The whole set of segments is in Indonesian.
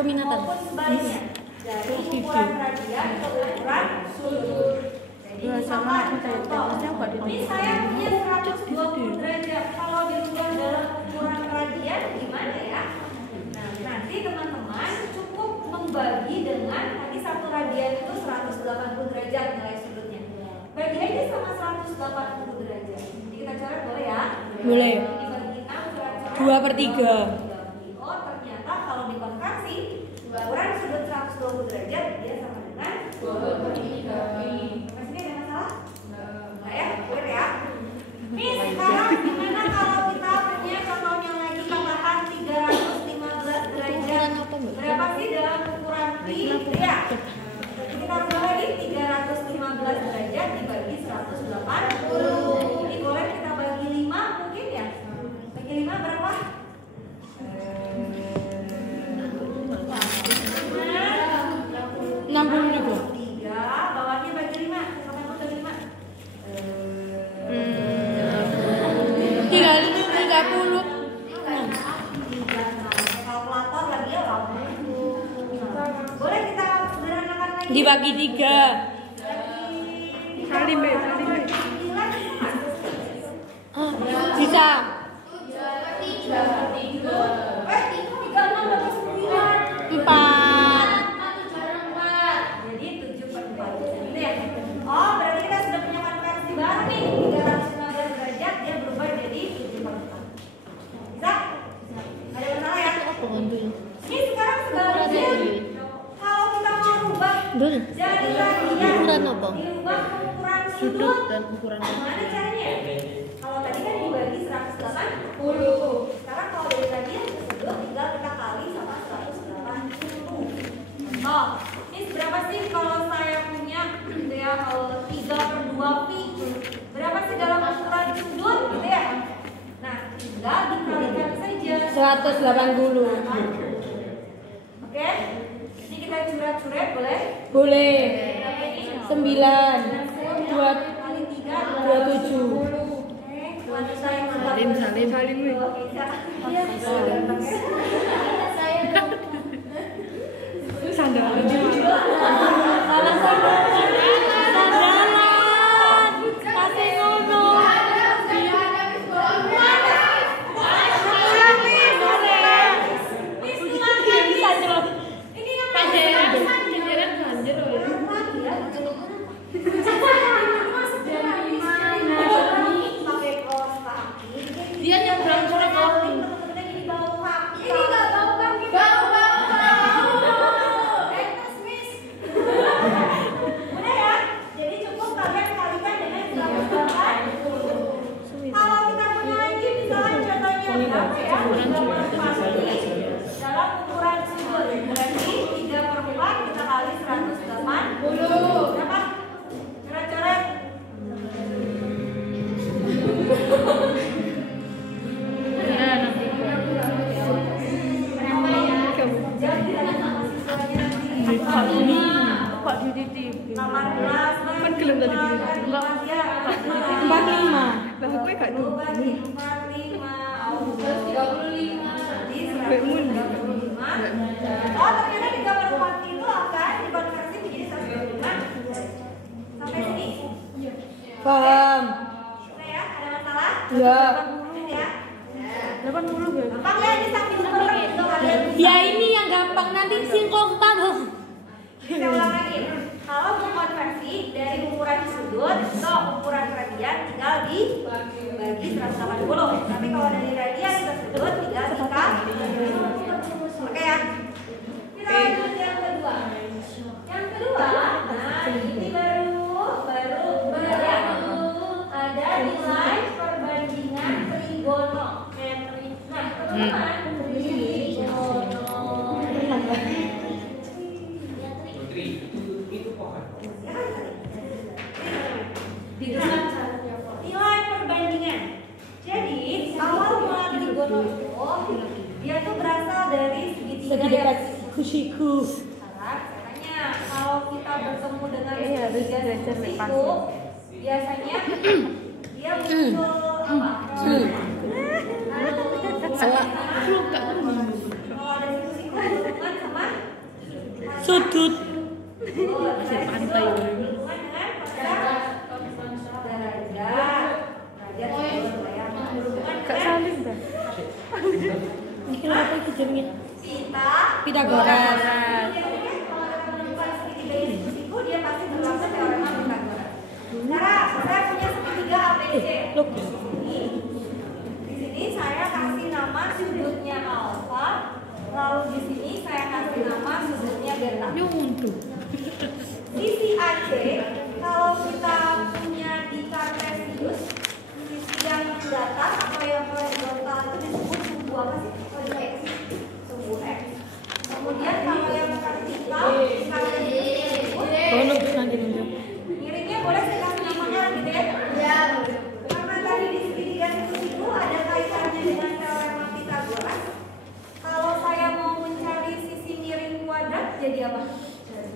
peminatan maupun sebaliknya dari ukuran radian ke ukuran sudut. Jadi misalkan contoh, ini saya punya 120 derajat. Kalau dirubah dalam ukuran radian gimana ya? Nah, nanti teman-teman cukup membagi dengan tadi satu radian itu 180 derajat nilai sudutnya. Bagi aja sama 180 derajat. Jadi kita coret boleh ya? Boleh. Dibagi 6 coret-coret 2/3. Oh, ternyata kalau dikonversi ukuran sudut 120 derajat dia sama dengan 2/3. Sampai sini ada masalah? Enggak ya? Clear ya? Nih, sekarang gimana kalau kita punya contohnya lagi katakan 315 derajat. Berapa sih dalam ukuran pi? Ya. Kita rubah lagi 315 derajat dibagi 180. Ini boleh kita bagi 5 mungkin ya? Bagi 5 berapa? 60 ribu. 3, bawahnya bagi 5. Sampai bagi 5. 30. Kalkulator lagi ya, boleh kita sederhanakan lagi. Dibagi 3. Salim. Bisa. 4. Jadi 7/4. Gitu ya. Oh, berarti kita sudah punya konversi baru nih. 315 derajat dia berubah jadi 7/4. Bisa? Ada masalah ya? Ini sekarang sebaliknya. Kalau kita mau rubah jadi radian, Ukuran apa? dirubah ke ukuran sudut. Dan ukuran Gimana caranya? Kalau tadi kan dibagi 180. Sekarang kalau dari radian ke sudut tinggal kita kali sama 180. Oh, ini berapa sih kalau saya punya ya 3/2 pi? Berapa sih dalam ukuran sudut gitu ya? Nah, tinggal dikalikan saja 180. Oke? Ini kita curet-curet boleh? Boleh. Berapa ini? 9. 2. Kali 3 27. Oke, bantu saya Salim. Iya, Sandalan. Kasih ngono. ini pakai kaos kaki. Dia nyebrang sore kaki. Temen-temennya jadi bau kaki. Ini nggak bau kaki, bau. Miss. Udah ya. Jadi cukup kalian kalikan dengan 180. Kalau kita punya lagi misalnya contohnya berapa ya? 3/4 dalam ukuran sudut. Berarti 3/4 kita kali 180. Berapa? Coret-coret. Jadi sama siswanya nanti. Pak di titik. 18 Kan gelem tadi dulu. Enggak. 45. Lah kowe gak bagi 45 Oh, ternyata 3/4 itu akan dikonversi menjadi 125. Sampai sini. Paham. Oke ya, ada masalah? Ya. Ya. 80 ya. Gampang ya, ini saking super gitu kalian. Ya ini yang gampang nanti singkong tambah. Saya ulang lagi. Kalau mau konversi dari ukuran sudut ke ukuran radian tinggal dibagi 180. Tapi kalau dari radian ke sudut tinggal dikali. Oke ya. Kita lanjut yang kedua. Yang kedua, nah ini baru ada nilai perbandingan trigonometri. Nah, teman-teman, nilai perbandingan. Jadi awal mula trigonometri dia tuh berasal dari segitiga yang kusiku. Caranya kalau kita bertemu dengan segitiga siku, biasanya dia muncul apa? Kalau ada siku-siku berhubungan sama Sudut. Masih pantai. Berhubungan dengan derajat. Kak Salim dah. Ini apa itu jadinya? Pitagoras. Pitagoras. Dia pasti berlaku teorema Pitagoras. Sekarang saya punya segitiga ABC. Di sini saya kasih nama sudutnya alfa, lalu di sini saya kasih nama sudutnya beta. Nyuntuh. Sisi AC kalau kita punya di kartesius, sisi yang datar atau yang horizontal itu disebut sumbu apa sih? Oh, di X. Sumbu X. Kemudian kalau yang vertikal di kartesius disebut miringnya boleh saya kasih namanya gitu ya? Iya. Karena tadi di segitiga itu ada kaitannya dengan teorema Pitagoras. Kalau saya mau mencari sisi miring kuadrat jadi apa?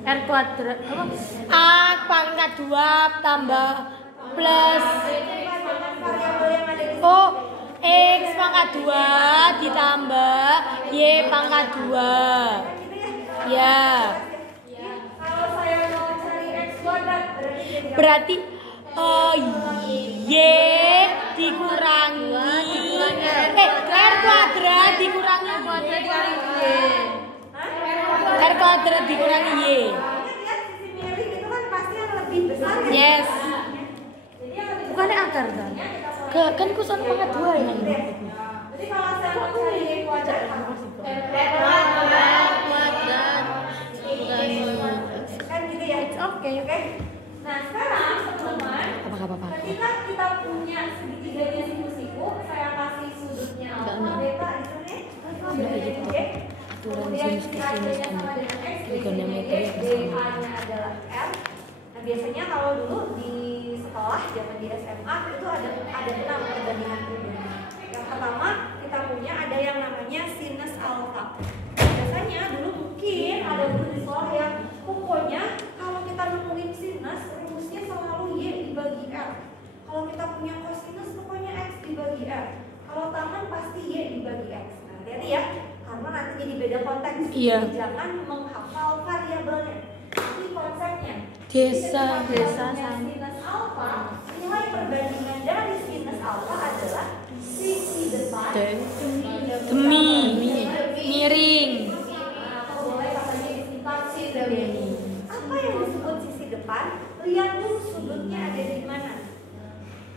R kuadrat apa? A pangkat 2 tambah plus Variabel yang ada di oh X pangkat 2 ditambah Y pangkat 2. Ya. Kalau saya mau cari X kuadrat Berarti Y dikurangi R kuadrat dikurangi R kuadrat dikurangi Y. lihat sisi miring itu kan pasti yang lebih besar ya. Yes. Jadi yang lebih Bukannya akar kan? Kan kusan pangkat 2 ya. Jadi kalau saya mau cari Y kuadrat kan gitu ya. Oke. Nah sekarang teman-teman, Apa? ketika kita punya segitiganya siku-siku, saya kasih sudutnya alfa, beta di sini, oke. Kemudian sisi A-nya sama dengan X, B-nya B-nya adalah R. Nah biasanya kalau dulu di sekolah, zaman di SMA itu ada 6 perbandingan umum. Yang pertama kita punya ada yang namanya sinus alfa. Biasanya dulu mungkin ada guru di sekolah yang pokoknya kalau kita nemuin sinus rumusnya selalu Y dibagi R. Kalau kita punya kosinus pokoknya X dibagi R. Kalau tangan pasti Y dibagi X. Nah hati-hati ya, karena nanti jadi beda konteks. Iya. Jangan menghafal variabelnya, tapi konsepnya. Desa Sinus alfa, nilai perbandingan dari sinus alfa adalah sisi depan demi miring. atau boleh katanya disingkat sisi demi. Apa yang disebut sisi depan? Lihat dulu sudutnya ada di mana.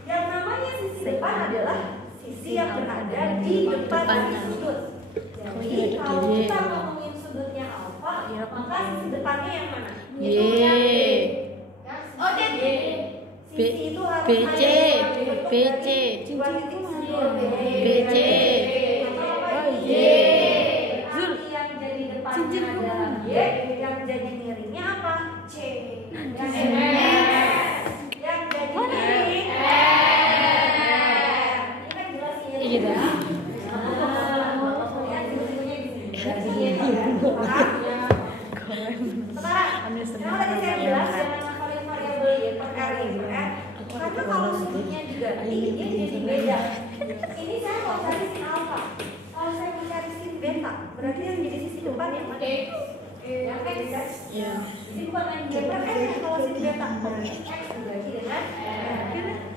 Yang namanya sisi depan adalah sisi yang berada di depan dari sudut. Jadi kalau kita ngomongin sudutnya alfa, maka sisi depannya yang mana? Y. Oh, jadi sisi itu harus BC. BC. dua titik BC. Y. Nanti yang jadi depannya adalah Y, yang jadi miringnya apa? C. Yang jadi miring R. Ini kan jelas miring. Iya. Lihat sisi-sisinya di sini. Sekarang tadi saya bilang jangan ngafalin variabel Y per R ini kan? Karena kalau sudutnya diganti dia jadi beda. Ini saya mau cari sin alfa. Kalau saya mau cari sin beta, berarti yang jadi sisi depan yang mana? Yang X kan? Jadi bukan main Y per R ya kalau sin beta. X dibagi dengan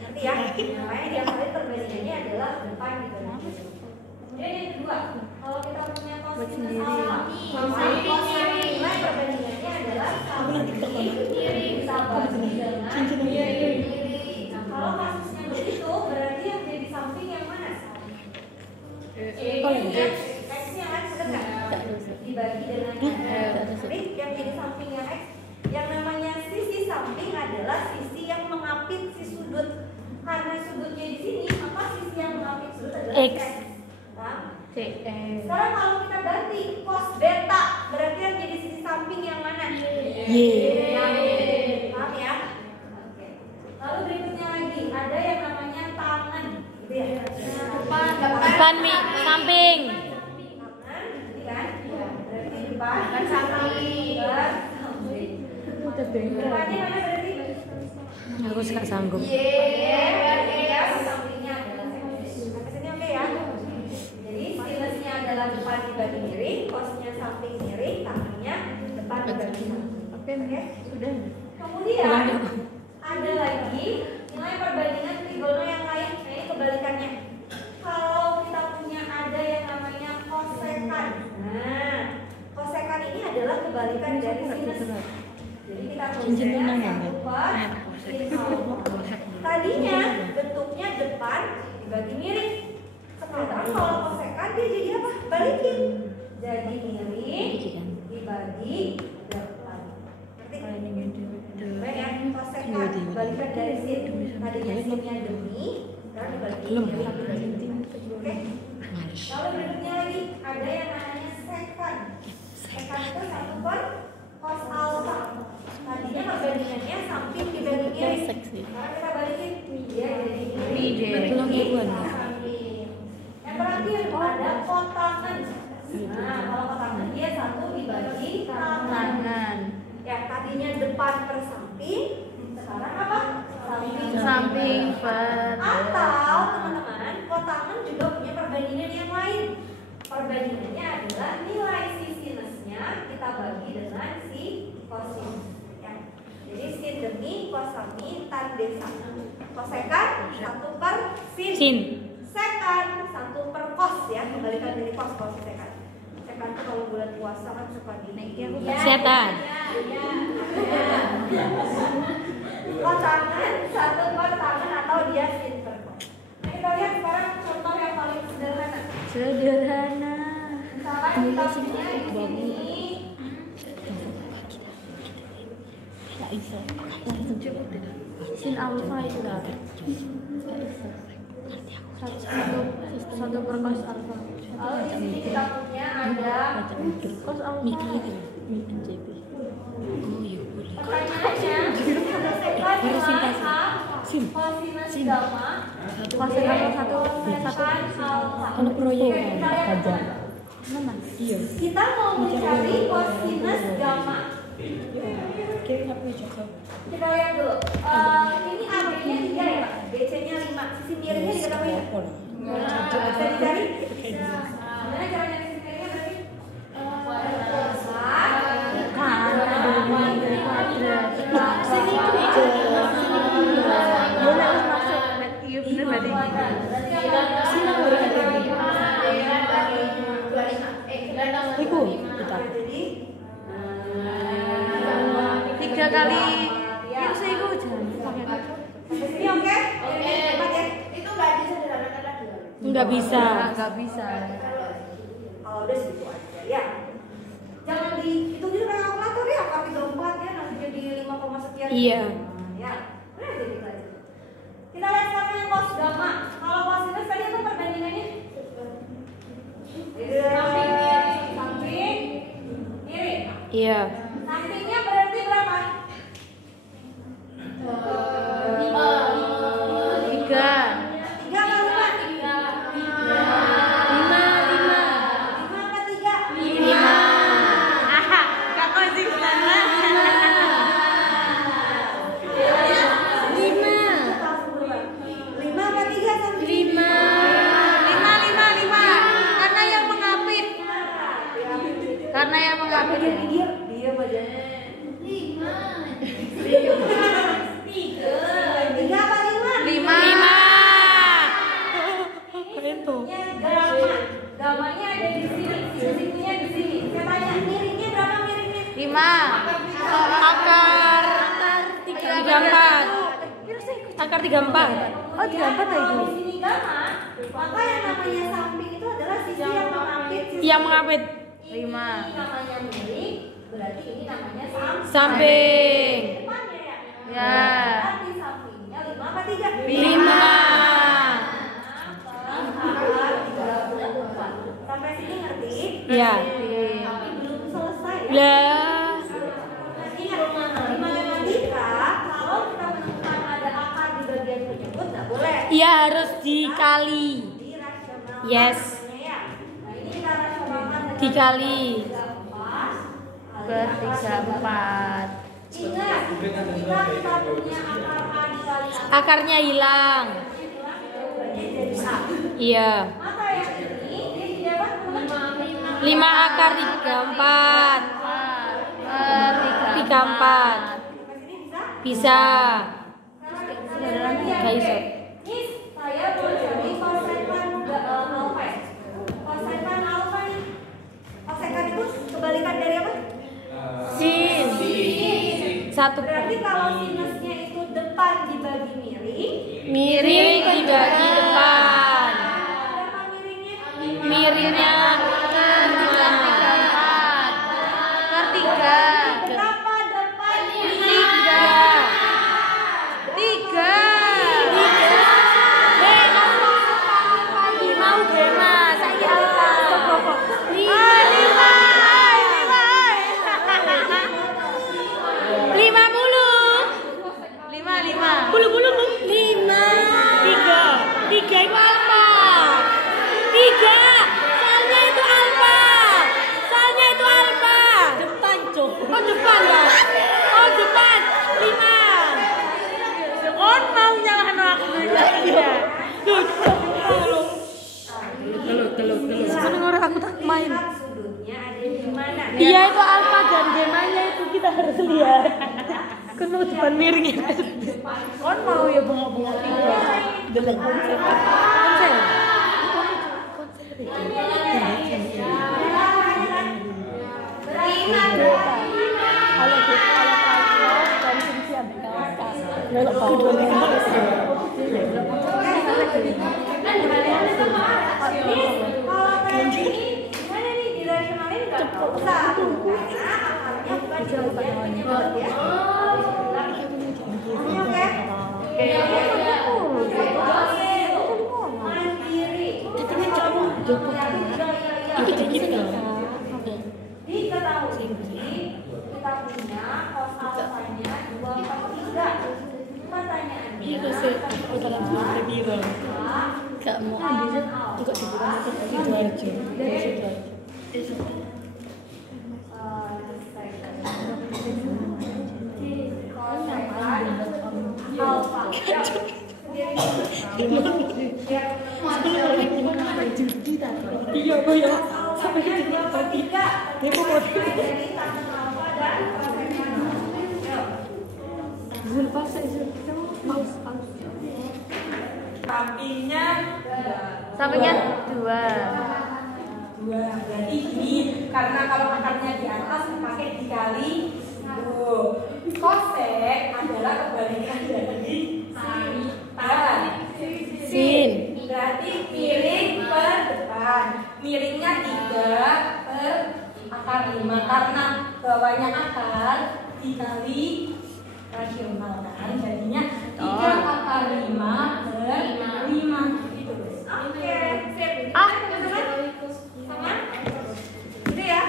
nanti ya. Makanya diangkat perbandingannya adalah depan gitu. Kemudian yang kedua, kalau kita punya kosinus alfa, nilai perbandingannya adalah samping dibagi dengan miring. Nah, kalau kasusnya begitu, berarti yang jadi samping yang mana? X-nya kan sudah nggak? Dibagi dengan miring, yang jadi samping yang X. Yang namanya sisi samping adalah sisi yang mengapit si sudut. Karena sudutnya di sini, maka sisi yang mengapit sudut adalah X. Sekarang kalau kita ganti cos beta, berarti yang jadi sisi samping yang mana? Y. Paham ya? Oke. Lalu berikutnya lagi ada yang namanya tangan, gitu ya? Depan samping. Tangan, ini kan? Berarti depan samping. Depannya mana berarti? Aku suka sanggup. Berarti ya sampingnya adalah X. Sampai sini oke ya? Jadi sinusnya adalah depan dibagi miring, cosnya samping miring, tangannya depan dibagi Oke, sudah. Kemudian ada lagi nilai perbandingan trigono yang lain. Nah, ini kebalikannya. Kalau kita punya ada yang namanya kosekan. Nah, kosekan ini adalah kebalikan dari sinus. Jadi kita tulisnya 1/sin. Tadinya bentuknya depan dibagi miring. Sekarang kalau kosekan dia jadi apa? Balikin. Jadi miring dibagi depan. Ngerti? Baik ya, kosekan balikan dari sin. Tadinya sinnya demi, sekarang dibagi miring. Oke. Lalu berikutnya lagi ada yang namanya sekan. Sekan itu 1/cos alfa. Tadinya perbandingannya samping dibagi miring. Sekarang kita balikin dia jadi miring. Yang terakhir ada kotangan. Nah, kalau kotangan dia 1 dibagi tangan. Ya, tadinya depan per samping, sekarang apa? Samping per. Atau teman-teman, kotangan juga punya perbandingan yang lain. Perbandingannya adalah nilai si sinusnya kita bagi dengan si kosinus. Ya. Jadi sin demi cos sami tan desa. Kosekan 1/sin. Sekan 1/cos ya, kebalikan dari cos kalau sekan. Sekan itu kalau bulan puasa kan suka dinaiknya Setan. Kotangan 1/tangan atau dia sin/cos. Nah, kita lihat sekarang contoh yang paling sederhana. Misalkan kita punya di sini Sin alfa itu lah. 1/cos alfa. lalu di sini kita punya ada Cos alfa. pertanyaannya sekan nilai kosinus gamma Kosekan satu alfa. Kalau proyek Kita mau mencari kosinus gamma. Kita lihat dulu. Ini AB-nya 3 ya, Pak. BC-nya 5. Sisi miringnya diketahui nggak? Bisa dicari? Gimana cara nyari sisi miringnya berarti? Jadi 3 kali ya. saya ikut jangan. Sampai sini oke? Cepat ya. Itu nggak disederhanakan lagi. Enggak bisa. Kalau udah segitu aja ya. Jangan dihitung pakai kalkulator ya, akar 34 ya nanti jadi 5, sekian. Iya. Ya. Udah jadi aja. Kita lihat sekarang yang cos gamma. Kalau kosinus tadi itu perbandingannya samping miring. Iya. Sampingnya berarti berapa? 3. 3 apa 5? 5 apa 3? 5. Aha, kakak sih sana. 5. 5 apa 3 samping? 5. Karena yang mengapit. Dia aja. 5. 3 apa 5? 5. Itu. Gamma. Gammanya ada di sini, sisinya di sini. Saya tanya miringnya berapa miringnya? 5. Akar 34. Akar 34. Oh, 34 Kalau itu. di sini gamma, maka yang namanya samping itu adalah sisi yang mengapit. Yang mengapit. 5. Ini namanya miring, berarti ini namanya Samping. Depannya ya. Ya. Berarti sampingnya 5 apa 3? 5. Sampai sini ngerti? Ya. Tapi belum selesai ya. Lah. Ingat, di matematika kalau kita menemukan ada akar di bagian penyebut nggak boleh. Iya, harus dikali. Dirasionalkan Yes. namanya ya. Nah ini kita rasionalkan dengan Dikali. 34. Ingat, jika kita punya akar A dikali A, Akarnya hilang. jadi A. Iya. Maka yang ini dia dapat 5 akar 34. 4. Sampai sini bisa? Bisa. Sekarang Gak iso. Miss, saya mau cari kosekan alfa. Kosekan alfa nih. Kosekan itu kebalikan dari apa? Sin. 1. Berarti kalau sinusnya itu depan dibagi miring, Miring dibagi depan. berapa miringnya? Miringnya Berapa depan? 3. Mau gema, saya apa? 3 itu alfa. 3. Soalnya itu alfa. Soalnya itu alfa. Depan, Cuk. Oh, depan ya. Oh, depan. 5. On mau nyalahan aku. Iya. Teluk. Sekarang orang aku tak main. Lihat sudutnya ada di mana? Iya, itu alfa dan gemanya itu kita harus lihat. Kan mau depan miring ya. On mau ya bengok-bengok 3. Deleng konser. Diketahui kita punya kos alfanya 2/3. Pertanyaannya, Gak mau untuk Sidoarjo. Iya, ya. Sampai ke 2/3. Dari tangan alfa dan Sampingnya 2. Berarti ini karena kalau akarnya di atas pakai dikali 2. Kosek adalah kebalikan dari sin. Sin. Berarti miring per depan. Miringnya 3 per akar 5 karena bawahnya akar dikali rasional kan jadinya 3 akar 5 per 5 gitu guys. Oke, sip. Teman-teman? Sama? Gitu ya.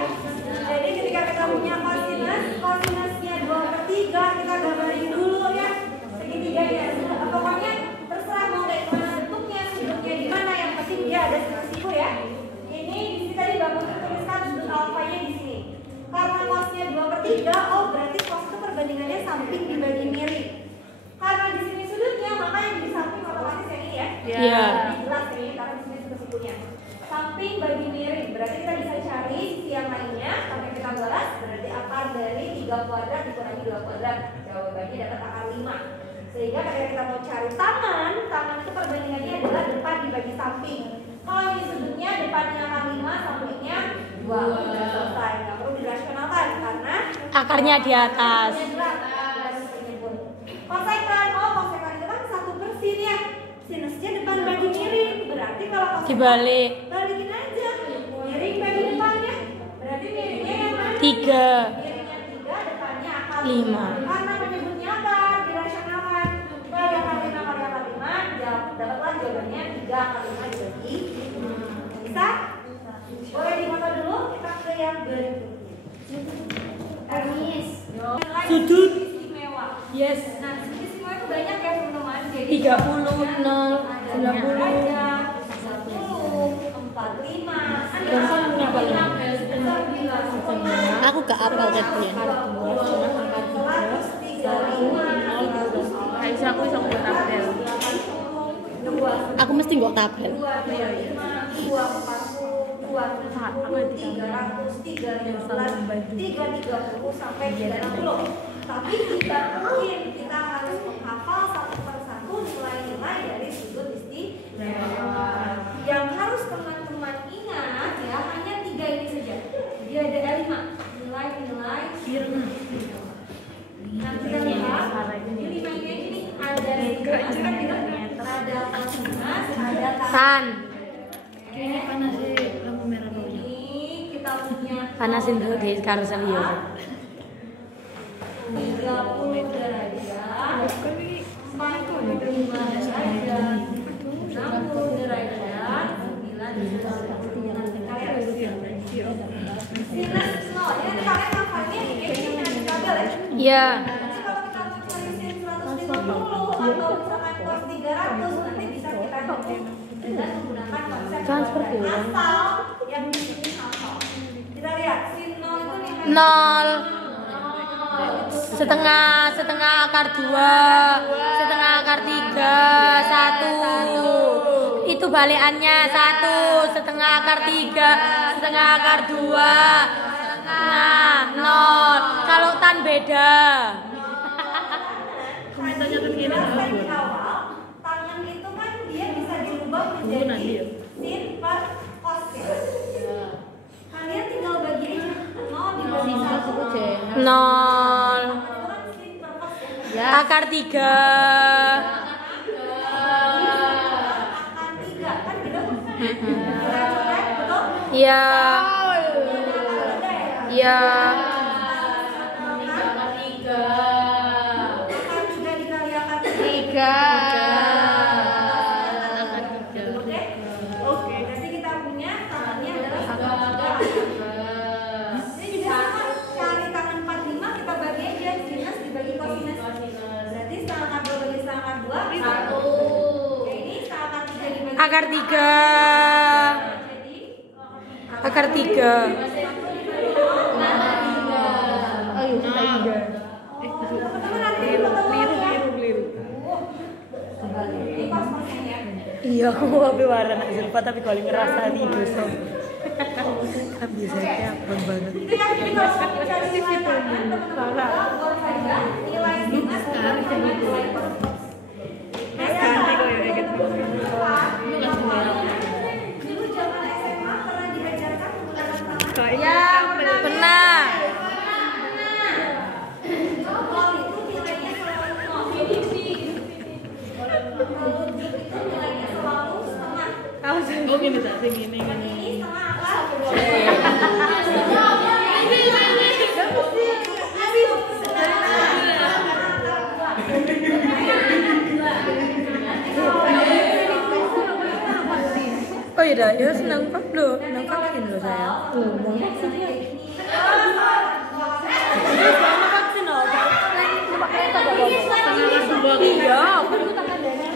Jadi ketika kita punya kosinusnya 2/3, kita gambarin dulu ya segitiganya. Pokoknya terserah mau kayak gimana bentuknya, sudutnya di mana, yang penting dia ada sinus ya. Ini di sini tadi Mbak Putri tuliskan sudut alfanya di sini. Karena cosnya 2/3, oh berarti cos itu perbandingannya samping dibagi miring. Karena di sini sudutnya, maka yang di samping otomatis yang ini ya. Iya. Ini jelas ini karena di sini sudah sikunya. Samping bagi miring, berarti kita bisa cari sisi yang lainnya sampai kita balas. Berarti akar dari 3 kuadrat dikurangi 2 kuadrat. Jawabannya dapat akar 5. Sehingga ketika kita mau cari tangan itu perbandingannya adalah depan dibagi samping. Kalau ini sudutnya depannya akar 5, sampingnya 2. Udah selesai, nggak perlu dirasionalkan karena Akarnya di atas. Kosekan, kosekan itu kan 1/sin ya. Sinusnya depan bagi miring. Berarti kalau kosekan Dibalik. balikin aja. Miring bagi depannya. Berarti miringnya yang mana? 3. Miringnya 3, depannya akar 5. Karena menyebutnya akar, dirasionalkan. Bagi akar 5 kali akar 5, dapatlah jawabannya 3 akar 5 dibagi 5. Bisa? Boleh dimoto dulu, kita ke yang berikutnya. Sudut. Istimewa. Yes. Nah, sudut istimewa itu banyak ya teman-teman. Jadi 30, 0, 90. ada 10, 45. Aku gak apal tadinya. Aku bisa buat tabel. Aku mesti nggak tabel. 2, 40, 270, 300, 315, 330 sampai 360. Tapi tidak mungkin kita harus menghafal satu persatu nilai-nilai dari sudut istimewa. Yang harus teman-teman ingat ya hanya 3 ini saja. Jadi ada 5 nilai-nilai istimewa. Nah, kita lihat di 5 ini ada ada kosinus, ada Tan. ini Panasin lampu merah dulu. ini kita punya Panasin dulu di karusel ya. 30 derajat, 45 derajat, 60 derajat, 90 derajat. Sinus 0, ini kalian hafalnya ini tabel ya? Iya. Nanti kalau kita mau cari sin 150 atau misalkan cos 300 nanti bisa kita hitung dengan menggunakan konsep Transfer pelajaran ya. asal yang di sini hafal. Kita lihat sin 0 itu nilai 0 setengah akar 2 setengah akar 3 1 itu balikannya 1 setengah akar 3 setengah akar 2 setengah 0 kalau tan beda komentarnya ke kiri di awal tangan itu kan dia bisa dirubah menjadi sin per cos ya. Kalian tinggal bagi aja 0 dibagi 1 0 akar 3 akar 3 kan gitu. Betul? iya iya Akar 3 dikali akar 3. Oke. Berarti kita punya tangannya adalah akar 3. Ini juga sama, cari tangan 45 kita bagi aja sinus dibagi kosinus. Berarti setengah akar 2 bagi setengah akar 2 1. Oke, ini setengah akar 3 dibagi akar 3 akar 3 iya aku mau ambil warna nak Zulfa tapi kalau ngerasa di dosa kan biasanya abang banget itu yang jadi kalau mau cari nilai tangan teman-teman boleh saja nilai sinus dengan nilai kosinus. Dulu zaman SMA pernah diajarkan menggunakan tangan. ya pernah Kalau itu nilainya selalu 0. Kalau jut itu nilainya selalu setengah. oh gini tak gini Ini setengah akar. oh iya dah ya senang loh senang vaksin loh saya selama vaksin loh iya aku tangan dari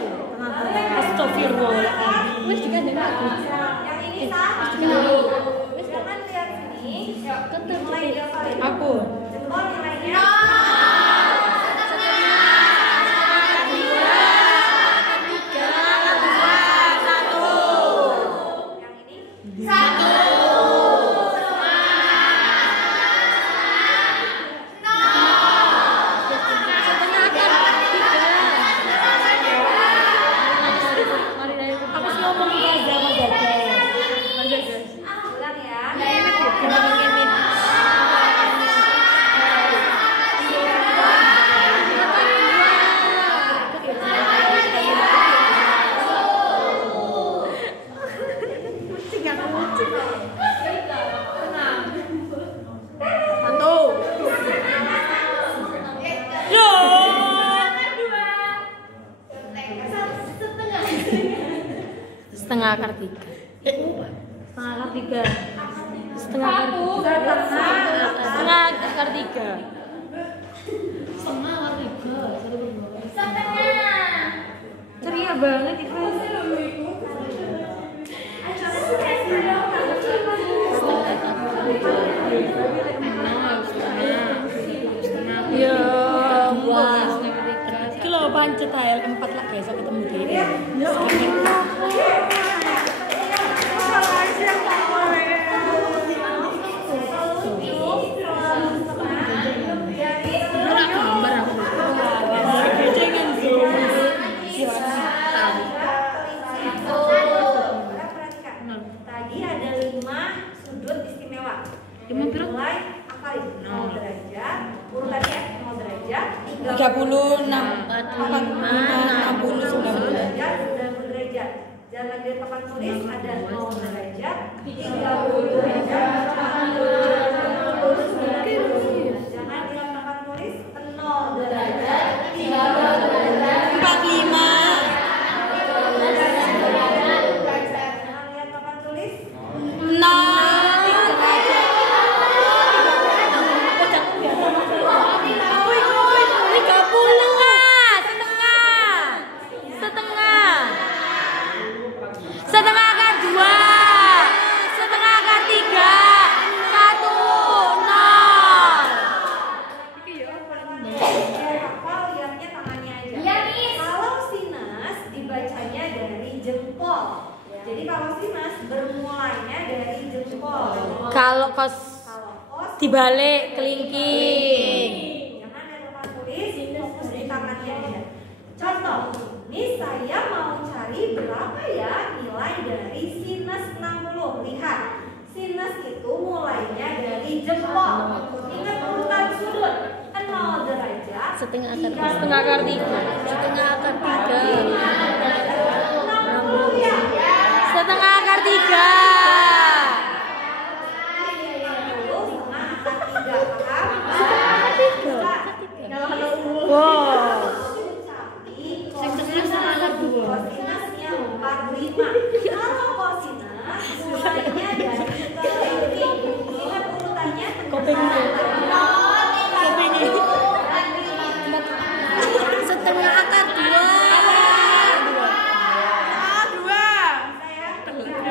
astagfirullahaladzim wes juga ada aku Yang ini sama. Jangan lihat sini. Nilai dia kali. aku Oh, nilainya. aku sih ngomong aja sama Jaga Ulang ya. setengah akar 3 setengah akar 3 setengah akar 3 ceria banget itu ya wah kilo pancet HL 4 lah guys aku ketemu dia istimewa. Mulai akalin 0 derajat, urutannya 0 derajat, 30, 60, 90 derajat, 90 derajat. Jangan lagi di papan tulis ada 0 derajat, 30 derajat, 90 derajat. Jangan di papan tulis 0 derajat, 30 derajat, 45. Jangan lihat papan tulis setengah akar 2, setengah akar 3, 1, 0. hafal lihatnya tangannya aja. Kalau sinus dibacanya dari jempol. Jadi kalau sinus bermulainya dari jempol. Kalau kos Kalau kos dibalik kelingking. jangan ada papan tulis, fokus di tangannya aja. Contoh, ini saya mau cari berapa ya nilai dari sinus 60. Lihat, sinus itu mulainya dari jempol. Ingat urutan sudut 0 derajat, Setengah akar 3, setengah akar 3, 60 ya. setengah akar 3. Wow. Kosinusnya 45. Kalau kosinus mulainya dari kelingking. Ingat urutannya Setengah akar 2.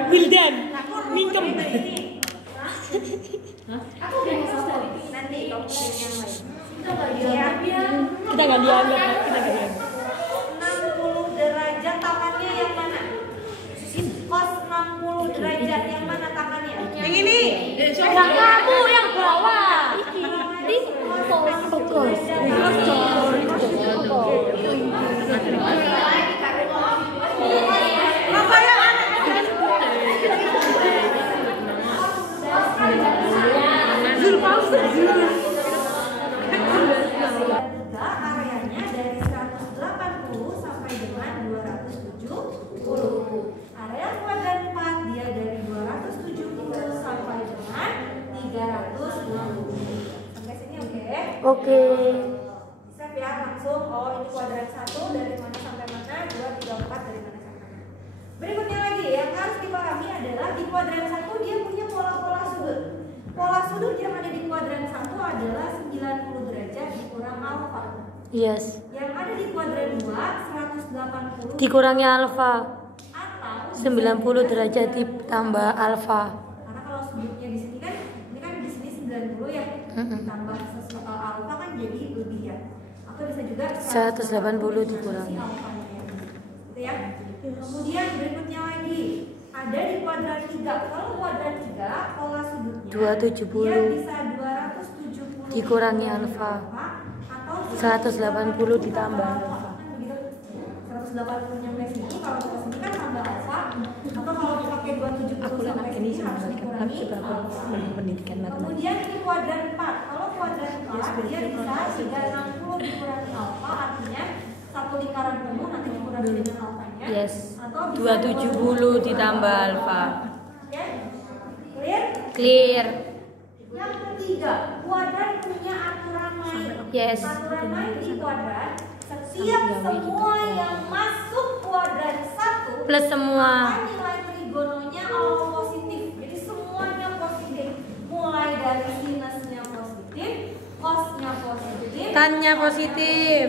Wildan, mingkem. Aku udah nanti kamu pilih yang lain. Kita nggak dianggap, kita nggak dianggap. 60 derajat tangannya yang mana? Cos 60 derajat yang mana tangannya? Yang ini. Yang kamu yang bawah. Ini fokus. Areanya dari 180 sampai dengan 270. Area kuadran 4 dia dari 270 sampai dengan 360. Sampai sini oke? Oke. Bisa ya langsung. Oh ini kuadran 1 dari mana sampai mana, 2, 3, 4 dari mana sampai mana. Berikutnya lagi yang harus dipahami adalah di kuadran 1 dia punya pola-pola sudut. Pola sudut yang ada di kuadran 1 adalah 90 derajat dikurang alfa. Yes. Yang ada di kuadran 2 180 Dikurangi alfa. atau 90 derajat ditambah alfa. karena kalau sudutnya di sini kan ini kan di sini 90 ya. Ditambah alfa kan jadi lebih ya. Atau bisa juga 180 dikurangi. alfanya ya. Gitu ya. Kemudian berikutnya lagi ada di kuadran 3. Kalau kuadran 3 pola sudutnya 270 dia bisa 270 dikurangi alfa. atau 180 ditambah alfa. Kan begitu. 180 nyampe sini, kalau ke sini kan tambah alfa. Atau kalau pakai 270 sampai sini harus dikurangi alfa. pendidikan matematika. Kemudian ini kuadran 4. Kalau kuadran 4 dia bisa 360 dikurangi alfa, artinya satu lingkaran penuh nanti dikurangi dengan alfanya. Yes. Atau bisa 270 ditambah alfa. Oke. Clear? Clear. Yang ketiga, kuadran punya aturan main. Yes. Aturan main di kuadran, setiap semua yang masuk kuadran 1 Plus semua. maka nilai trigononya all positif. Jadi semuanya positif. Mulai dari sinusnya positif, cosnya positif, Tannya positif.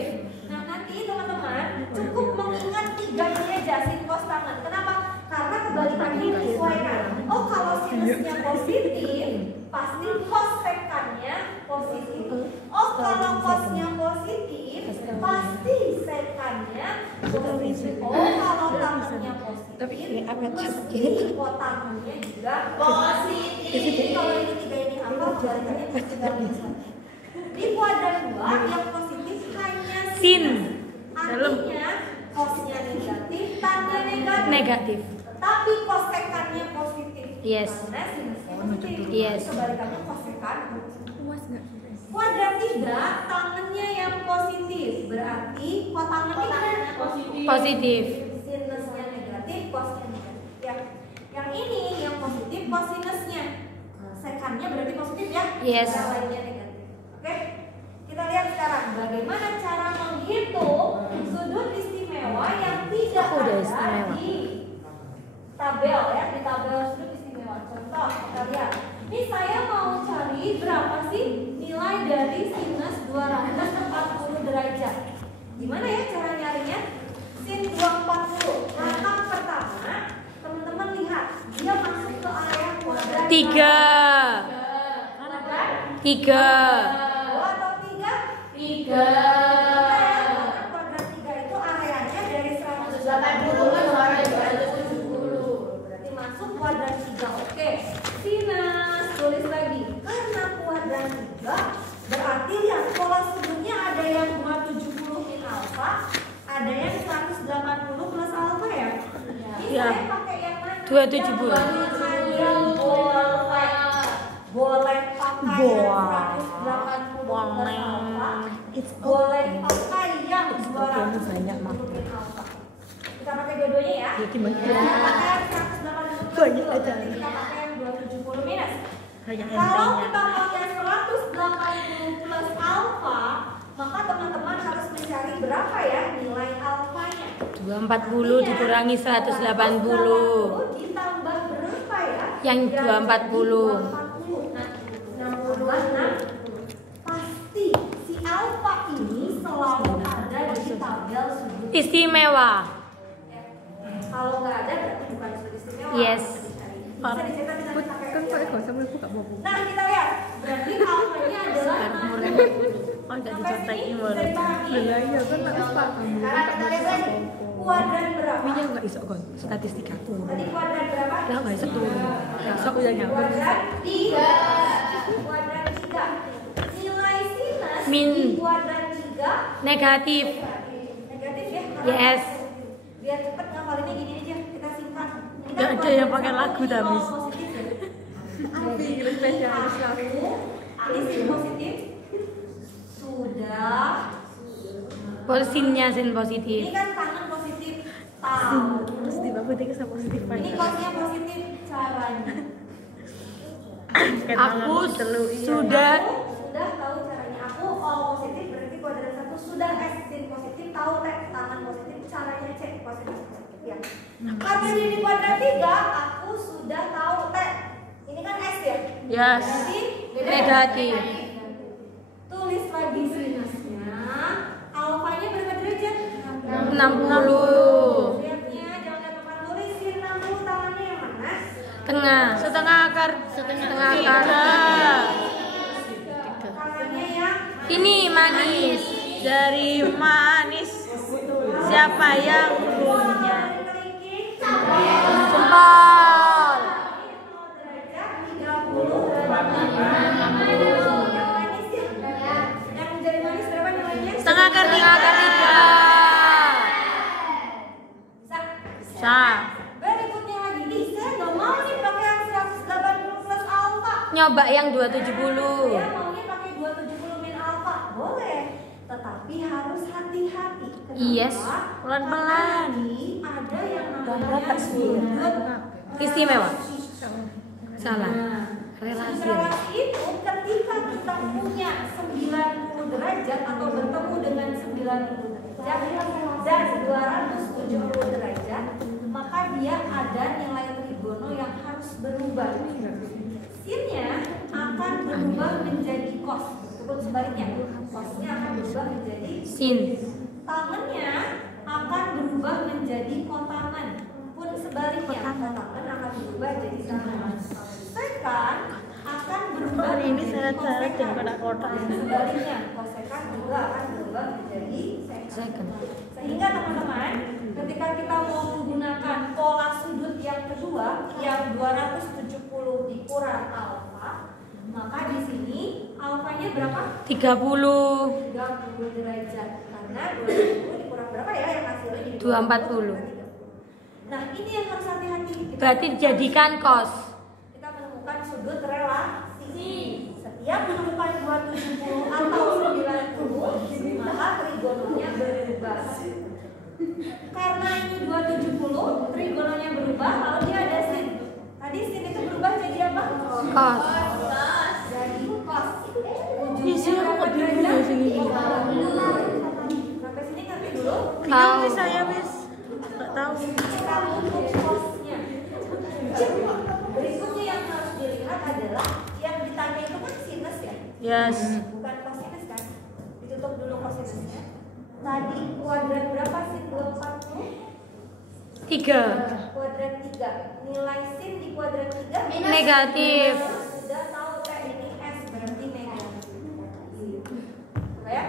Nah nanti teman-teman cukup mengingat 3 ini aja, sin, cos, tangan. Kenapa? Karena kebalikannya menyesuaikan. Oh kalau sinusnya positif, pasti cos sekannya positif. Oh kalau cosnya positif, pasti sekannya positif. Oh kalau tangannya positif, pasti kotangannya juga positif. Jadi kalau ini 3 ini apa? Kebalikannya pasti nggak bisa. Di kuadran 2 yang positif hanya Sin. artinya cosnya negatif, tannya negatif. Negatif. Tapi cos sekannya positif. Yes. Karena sinusnya positif. Yes. Kebalikannya kosekan. Kuadrat 3 tangannya yang positif, berarti kotangannya Positif. sinusnya negatif, cosnya negatif. Ya. Yang ini yang positif kosinusnya. Sekannya berarti positif ya? Yes. Yang lainnya negatif. Oke. Kita lihat sekarang bagaimana cara menghitung sudut istimewa yang tidak Aku udah ada istimewa. di tabel ya, di tabel sudut istimewa. Contoh, kita lihat. Ini saya mau cari berapa sih nilai dari sinus 240 derajat. Gimana ya cara nyarinya? Sin 240. Langkah pertama, teman-teman lihat, dia masuk ke area kuadrat. 3. Kuadrat 3. 2 atau 3? 3. Kuadrat 3 itu areanya dari 180 ke 270. Berarti masuk kuadrat 3. Oke. Sinus, tulis lagi. Karena kuadrat 3 berarti lihat pola sudutnya ada yang 270 min alfa, ada yang 180 plus alfa ya. Ini Ya. saya pakai yang mana? 270. Yang boleh pakai yang 180 plus alfa. Boleh pakai yang 270 min alfa. Kita pakai dua-duanya ya. Kita pakai 180 plus Banyak dulu, aja. berarti kita pakai yang 270 minus. Banyak Kalau kita pakai 180 plus alfa, maka teman-teman harus mencari berapa ya nilai alfanya. 240 dikurangi 180. Ditambah berapa ya? Yang 240. Nah, 66. Pasti si alfa ini selalu ada di tabel sudut. Istimewa. Kalau nggak ada berarti bukan sudut istimewa. Yes. Bisa dicetak bisa dipakai. Kan Nah, kita lihat. Berarti alfanya adalah 6. Oh, enggak Sampai dicontek sini imur. bisa dipahami? Iya kan Sekarang kita lihat lagi. Kuadrat berapa? enggak iso kon statistika. Tadi kuadrat berapa? Lah enggak iso turun. Besok udah nyampe. Kuadrat 3. Kuadrat 3. Nilai sinus Min. di kuadrat 3 Negatif. negatif ya? Yes. Biar cepet ngapalinnya gini aja, kita singkat. Ini Nggak ada yang pakai lagu, ini Tamis. positif ya. Ini sin positif sudah. Polsinnya sin Ini positif. kan tangan positif tahu. Positif apa dia sama positif Ini kosnya positif caranya. Aku sudah Sudah tahu caranya. Aku all positif berarti kuadrat 1 sudah S sin positif tahu teh tangan positif caranya cek positif ya. Karena ini di kuadrat 3 aku sudah tahu teh. Ini kan S ya. Yes. Berarti Negatif. tulis lagi sinusnya. Alfanya berapa derajat? 60. Lihatnya jangan lihat depan tulis sin 60 tangannya yang mana? Tengah. Setengah akar. Setengah akar. Tangannya yang Ini manis. Dari manis. Siapa yang punya? Jempol. Setengah akar 3. Sa. Berikutnya lagi nih, saya nggak mau nih pakai yang 180 plus alfa. Nyoba yang 270. Saya maunya pakai 270 min alfa, boleh. Tetapi harus hati-hati. Kenapa? Yes. Karena Pelan-pelan. tadi ada yang namanya sudut Istimewa. Salah. Nah, Relasi. relasi itu ketika kita punya 90 derajat atau bertemu dengan 90 derajat dan 270 derajat, maka dia ada nilai trigono yang harus berubah. Sinnya akan berubah menjadi cos, ataupun sebaliknya, cosnya akan berubah menjadi Sin. tangannya akan berubah menjadi kotangan, pun sebaliknya kotangan akan berubah jadi tangan. Sekan akan berubah Oh, ini menjadi syarat-syarat kosekan. yang pada kotak. Dan sebaliknya kosekan juga akan berubah menjadi sekan. Second. Sehingga teman-teman, ketika kita mau menggunakan pola sudut yang kedua yang 270 dikurang alfa, maka di sini alfanya berapa? 30. 30 derajat. Karena 270 dikurang berapa ya yang hasilnya jadi 240. Nah, ini yang harus hati-hati. Berarti dijadikan cos. Kita menemukan sudut sudut relasi. Setiap menemukan 270 atau 90, maka trigononya berubah. Karena ini 270, trigononya berubah, lalu dia ada sin. Tadi sin itu berubah jadi apa? Cos. Jadi cos. Isi aku kok bingung ya sini. Sampai sini ngerti dulu? Tahu saya wis. Enggak tahu. Kita untuk cosnya. Berikutnya yang harus dilihat adalah yang ditanya itu kan sinus ya, Yes. bukan kosinus kan? Ditutup dulu kosinusnya. Tadi kuadran berapa sin 240? 3. Kuadran 3. Nilai sin di kuadran 3 Negatif. Sudah tahu kayak ini S berarti negatif. Apa ya?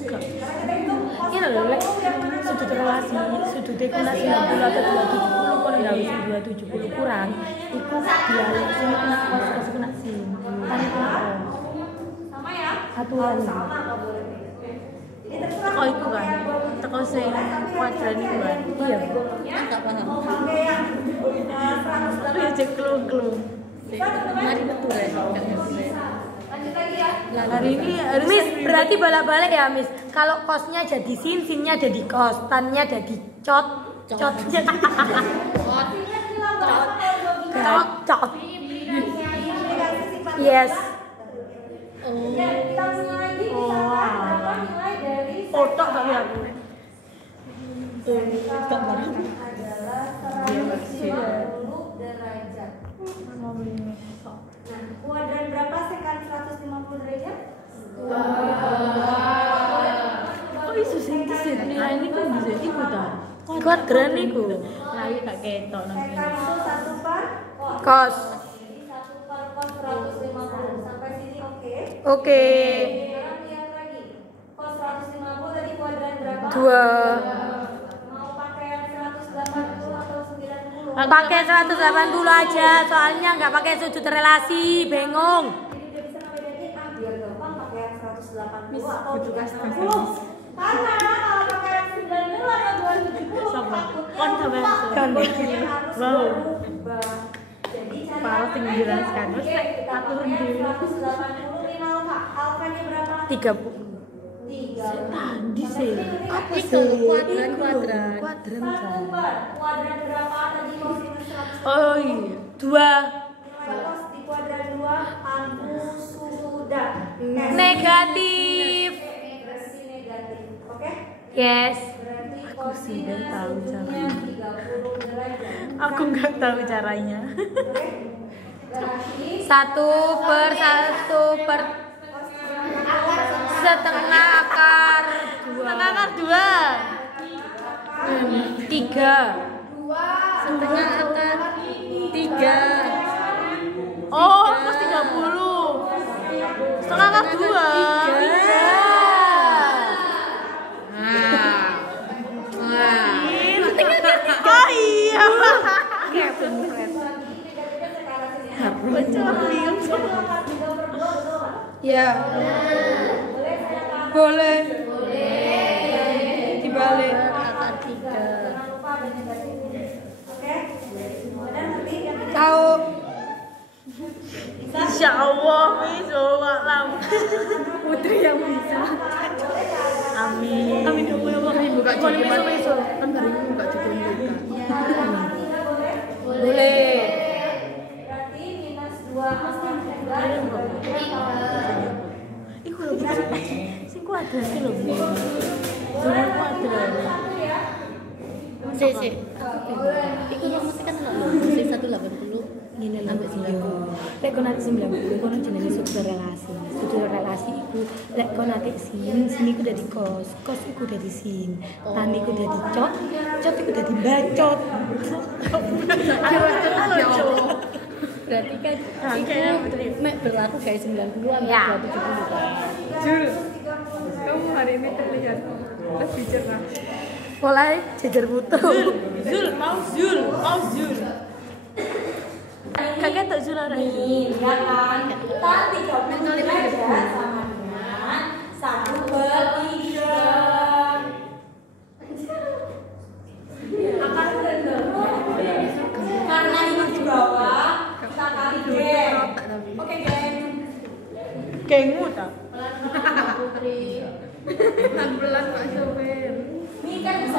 Karena kita hitung cos Ini loh, Lek. 40 yang mana Sudut sama relasi, dengan 30. sudut kena 90 atau 270 kon ya wis 270 kurang. Iku dialek sini kena cos cos kena sin. Kan itu apa? Sama ya? Aturan. Sama nggak boleh beda. Jadi terserah Teko iku mau kan. pakai yang 270 Teko sing boleh, tapi kuadran nanti iku ada kan. yang Iya. trigononya, mau pakai yang 180. Wis cek klu-klu. Bisa teman-teman? Lanjut lagi ya. Hari ini harus Miss, berarti balik-balik ya, Miss. Kalau kosnya jadi sin, sinnya jadi kos, tannya jadi cot, cotnya cot. Yes. Ya, kita mulai lagi. Misalkan berapa nilai dari Otak tapi aku. adalah 150 derajat. Nah, kuadran berapa sekan 150 derajat? Kok isu sintesis nilai ini kok bisa ikut ta? Kuadran iku. Lah iki gak ketok nang Sekan kene. itu 1 per Kos. Jadi 1 per cos 150. Sampai sini oke. Oke. Sekarang lihat lagi. Cos 150 tadi kuadran berapa? 2. Mau pakai yang 180 atau 90? Pakai 180 aja, soalnya nggak pakai sudut relasi, bengong. Jadi udah bisa ngebedain biar gampang pakai yang 180 atau juga 90. Karena kalau pakai yang 90 atau 270 Kon sampai takutnya harus wow. berubah. Jadi cari Parah alfanya tinggi aja. jelaskan. Terus Oke, lek kita atur pakai dulu. 180 ini alfa. Alfanya berapa? 30. 3. Tadi sih. Apa sih? Kuadran. Kuadran Satu per kuadran berapa tadi kosinus 100? Oh iya. 2. Nilai cos di kuadran 2 aku sudah tes. Negatif. Berarti negatif. Oke? Yes. Berarti sudah tahu kosinusnya 30 derajat. Aku nggak tahu caranya. Oke? Berarti 1 per 1 per setengah akar 2. Setengah akar 2. 3. Setengah akar 3. Oh, kos 30. Setengah akar 2. Oh iya. Ya. Boleh. Dibalik. Jangan lupa ada negatifnya. Oke? Kemudian nanti yang ini Tahu. Insya Allah, alam. Putri yang bisa. Amin. Amin ya Allah. Buka juga. Kan hari ini buka juga. Boleh. berarti minus 2 Iku lho, sing kuadran iki lho. Zona kuadran. Sik. Iku rumusnya kan lho, sing 180 Ngene lho yo. Lek kon ati 90 kono jenenge sudut relasi. Sudut relasi iku lek kon ati sin iku dadi kos, kos iku dadi sin, tan iku dadi cot, cot iku dadi bacot. berarti kan itu mek berlaku kayak 90 sama Ya. 270 kan. Jul, kamu hari ini terlihat lebih cerah. Mulai jejer butuh. Zul, mau Zul. Kakek tak juara ini. Ya kan? Tan 30 derajat sama dengan 1 per 3. Karena ini di bawah, kita kali D. Gengmu tak? Pelan-pelan Pak Sopir. Ini kan bisa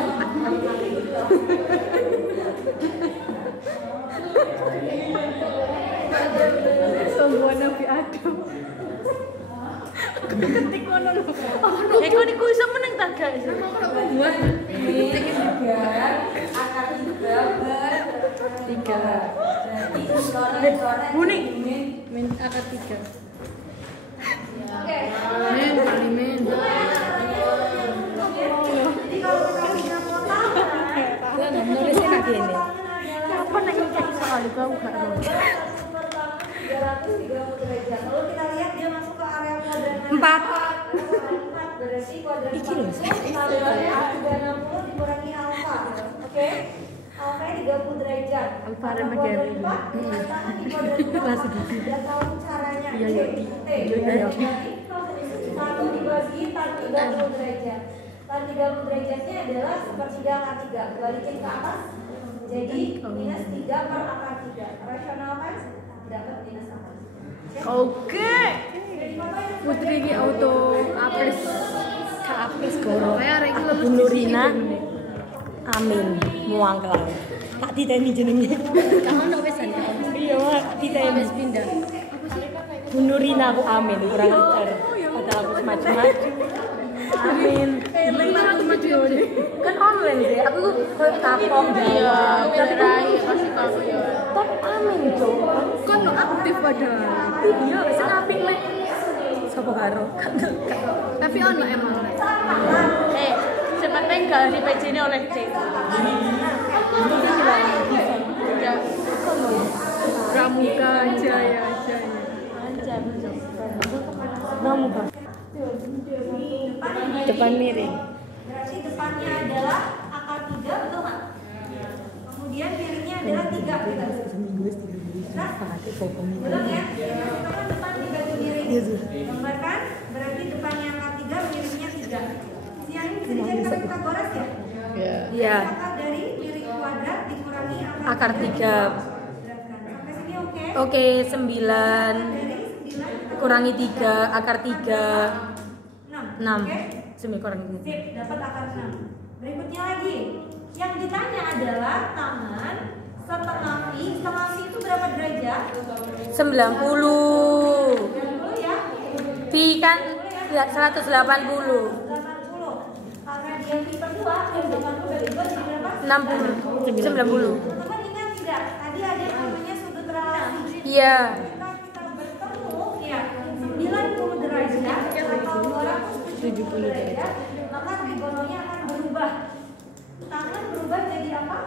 Sombongan Nabi Adam. Ketik kono lho. Iku niku iso meneng tak gak iso? Buat akar 3 Buni. Min akar 3. Oke. men kali men. Jadi kalau kita punya kotak, Lah nulisnya nak gini. apa nek ngecek soal itu aku gak tahu. 330 derajat. Lalu kita lihat dia masuk ke area kuadran 4. 4 berarti kuadran Iki lho, 360 dikurangi alfa. Oke. Alfa 30 derajat. Alfa Armageddon. Tangan di kuadran 2. Udah tahu caranya. Iya, iya. T. Iya, iya. Satu dibagi tan 30 derajat. Tan 30 derajatnya adalah sepertiga akar 3. Balikin ke atas. Jadi minus 3 per akar 3. Rasional kan? Dapat minus akar 3. Oke. Putri ini auto apres. Kak apes goro. Kayak arek iki lulus Bu di Nurina. sini. Amin. Muang ke laut. Tak diteni jenenge. Kamu no wis kan? Iya, Mak, diteni. Wis pindah. Bu Nurina aku amin, kurang ajar. Padahal aku maju-maju. Amin. Eling aku maju deh. Kan online sih, aku koyo tapong Iya, tapi benerai pasti kamu ya. tapi amin, Cok. Kan lo aktif padahal. Iya, sing apik lek. Sopo karo? Tapi ono emang. Sepenting gak di PJ ini oleh C. Ya. Pramuka Jaya. Kamu Bang. Depan miring. Berarti depannya adalah akar 3, betul nggak? Kemudian miringnya adalah 3 gitu. Belum ya? Itu kan depan dibagi miring. Gambarkan, berarti depannya akar 3, miringnya 3. Yang ini bisa dijadikan Pitagoras ya? Iya. Akar dari miring kuadrat dikurangi Akar 3. Sampai sini oke? Oke, 9 Dari 9 kurangi 3, akar 3. 6. 6. Oke? Semi kurangi 3. Sip, dapat akar 6. Berikutnya lagi. Yang ditanya adalah tangan setengah pi. Setengah pi itu berapa derajat? 90. 90 ya. Pi kan 180. 80. Karena dia pi per 2, 80 dari 2 jadi berapa? 60. 90. Teman-teman ingat tidak? Tadi ada yang namanya sudut relasi. Iya. Jika kita bertemu ya 90 derajat atau 270 derajat, maka trigononya akan berubah. Tangan berubah jadi apa?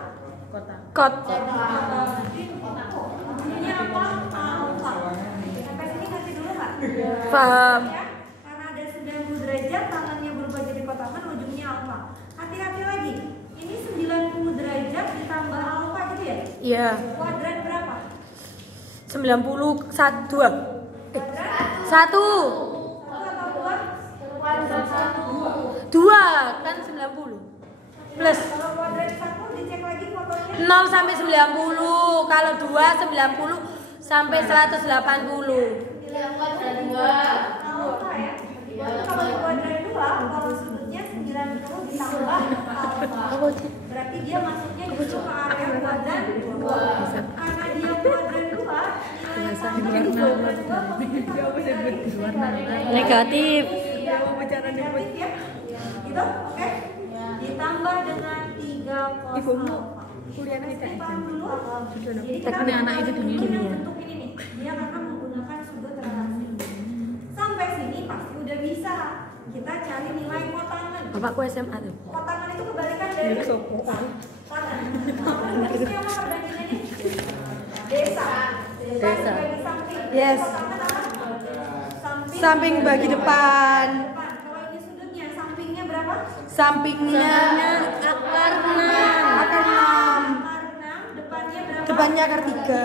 Kot. Ujungnya apa? Alfa. Sampai sini ngerti dulu nggak? Paham. Ya, karena ada 90 derajat, tangannya berubah jadi kotangan, ujungnya alfa. Hati-hati lagi. Ini 90 derajat ditambah alfa gitu ya? Iya. Kuadran berapa? 91 2. Kuadran 1. 1 atau 2? 2 kan 90. Plus Kalau kuadran 1 dicek lagi fotonya. 0 sampai 90. Kalau 2 90 sampai 180. Alfa ya. Kalau di kuadran 2, kalau sudutnya 90 ditambah alfa. Berarti dia masuknya justru ke area kuadran 2. Karena dia kuadran 2, nilai tangannya di kuadran 2 Negatif. negatif ya. Gitu, oke? Ditambah dengan 3 cos Ibumu alfa. kuliahnya Ini kayak paham dulu. Jadi kita Teknik anak itu dulu dunia. yang bentuk ini nih. Dia karena menggunakan sudut relasi. Sampai sini pasti udah bisa. Kita cari nilai kotangan. Bapakku SMA tuh. Kotangan itu kebalikan dari tangan. Itu yang apa perbandingannya? Desa. Desa. Bagi samping. Yes. Kotangan apa? Samping bagi depan. Kalau ini sudutnya, sampingnya berapa? Sampingnya Akar 6. akar 6. Akar 6, depannya berapa? Depannya akar 3.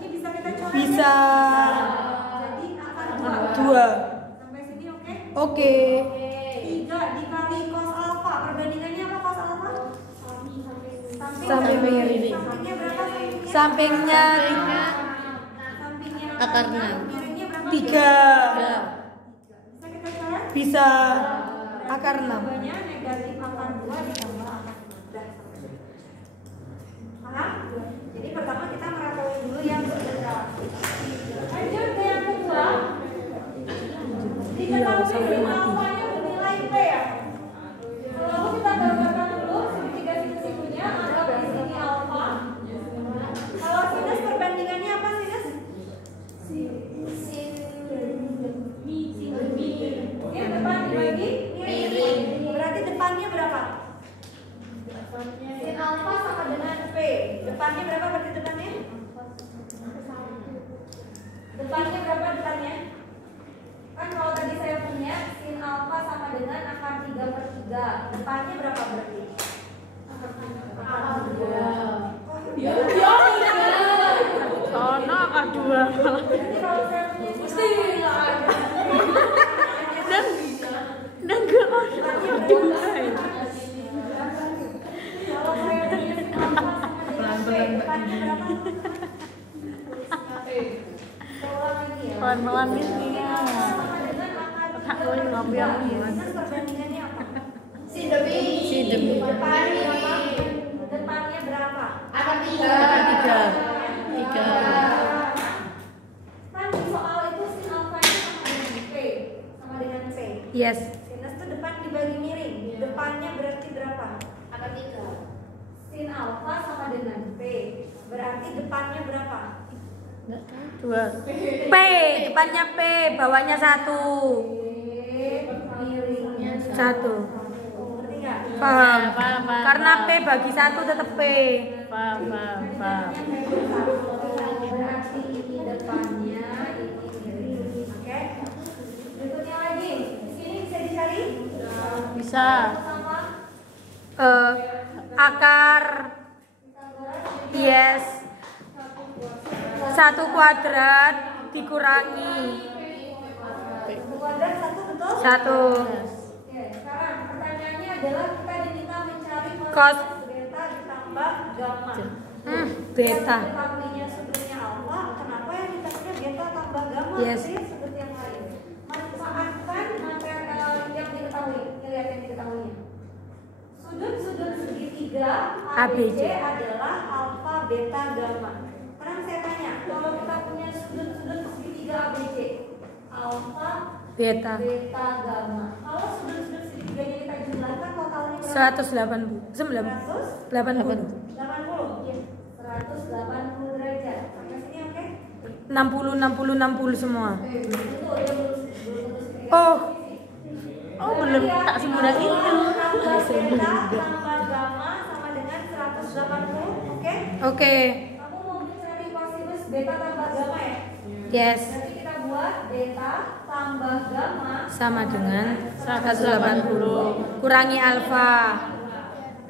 Ini bisa kita coba. Bisa Jadi akar 2. 2. Sampai sini oke? Oke. 3 dikali cos alfa. Perbandingannya apa cos alfa? Samping miring. Sampingnya berapa? Sampingnya Sampingnya Akar 6. Miringnya berapa? 3. Bisa kita coret? Bisa. Akar 6. Jawabannya negatif akar 2 ditambah akar 3. Paham? Jadi pertama kita merataui dulu yang relasi. Lanjut ke yang kedua. Diketahui sampai sin mati. alfanya bernilai P ya. Lalu kita gambarkan dulu segitiga sinus-sinusnya, anggap di sini alfa. Kalau sinus perbandingannya apa sinus? Ya, depan dibagi miring. Berarti depannya berapa? Sin alfa sama dengan P. Depannya berapa berarti depannya? Depannya berapa depannya? Kan kalau tadi saya punya sin alfa sama dengan akar 3/3. Depannya berapa berarti? Akar 2. Sono akar 2. Berarti kalau saya punya mesti Dan enggak ada. kalau saya punya sin alfa sama dengan P, depannya berapa? Saya ulang lagi ya. Pelan-pelan ini. Sama dengan akar 3/3. Sinus perbandingannya apa? Si demi. Depannya berapa? Depannya berapa? Ada 3. Kan di soal itu sin alfa itu sama dengan P. Yes. Sinus itu depan dibagi miring. Depannya berarti berapa? Ada 3. Sin alfa sama dengan P. Berarti depannya berapa? 2. P, depannya P, bawahnya 1. Miringnya 1. Ngerti nggak? Paham? Paham. Karena P bagi 1 tetap P. Paham. Berarti ini depannya, ini miring. Oke. Berikutnya lagi. Sini bisa dicari? Bisa. Sama. Akar yes 1 kuadrat dikurangi Kuadrat 1 betul? 1 Oke, sekarang pertanyaannya adalah kita diminta mencari Cos. beta ditambah gamma. beta. Diketahuinya sudutnya alfa, kenapa yang diketahuinya beta tambah gamma? Yes. Jadi sudut yang lain. Manfaatkan material yang diketahui. Ini lihat yang diketahuinya. Sudut-sudut segitiga ABC ABC. adalah alfa, beta, gamma. Sekarang saya tanya, kalau kita punya sudut-sudut segitiga ABC, alfa, Beta beta, gamma. Kalau sudut-sudut segitiganya kita jumlahkan totalnya berapa? 180 180 derajat. Sampai sini oke? 60 semua. Itu dia belum Oh, Belum tak semudah itu. Tambah beta tambah gamma sama dengan 180, oke? oke. Kamu mau mencari kosinus beta tambah gamma ya? Yes. Berarti kita buat beta tambah gamma Sama dengan 180 kurangi alfa.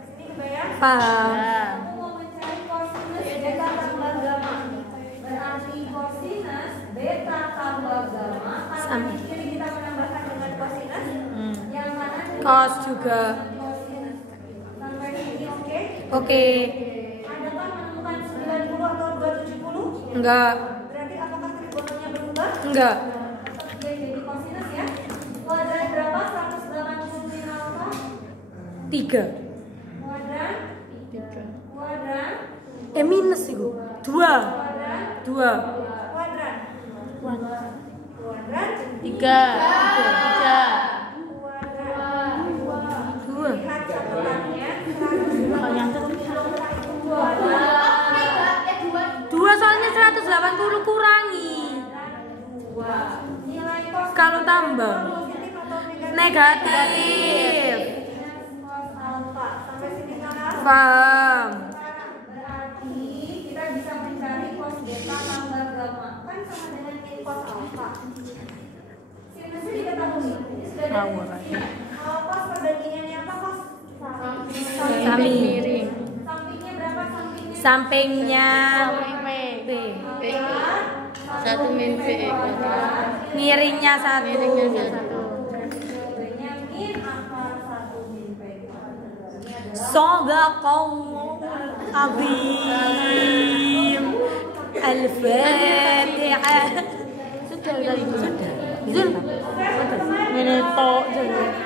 Sini kebayang? Paham? Kamu mau mencari kosinus beta tambah gamma. Berarti kosinus beta tambah gamma. Karena di kiri kita menambahkan dengan kosinus. Yang mana? Cos juga. Kosinus. Sampai sini oke? Oke. Adakah menemukan 90 atau 270? Enggak. Berarti apakah trigononya berubah? Enggak. Tetap dia jadi kosinus ya. Kuadrat berapa? 180 min alfa. 3. Kuadrat. Kuadrat. Minus itu. 2. Kuadrat. 2. Kuadrat. Kuadrat. 3. Kuadrat. 2. Lihat catatannya. Kalau yang itu 2 soalnya 180 kurangi. Nilai cos Kalau tambah positif atau negatif? negatif. Cos alfa. Sampai sini paham? Paham. Berarti kita bisa mencari cos beta tambah gamma. Kan sama dengan min cos alfa. Sinusnya diketahui. Ini sudah ada sinusnya. Kalau cos perbandingannya apa cos? Samping. miring. Sampingnya berapa sampingnya? Sampingnya P. P. 1 min P kuadrat. Miringnya 1. Miringnya 1. Jawabannya min akar 1 min P kuadrat. Ini adalah Shadaqallahu azim. Al-Fatihah. Sudah tadi itu sudah. Zul. Ini tok jadi.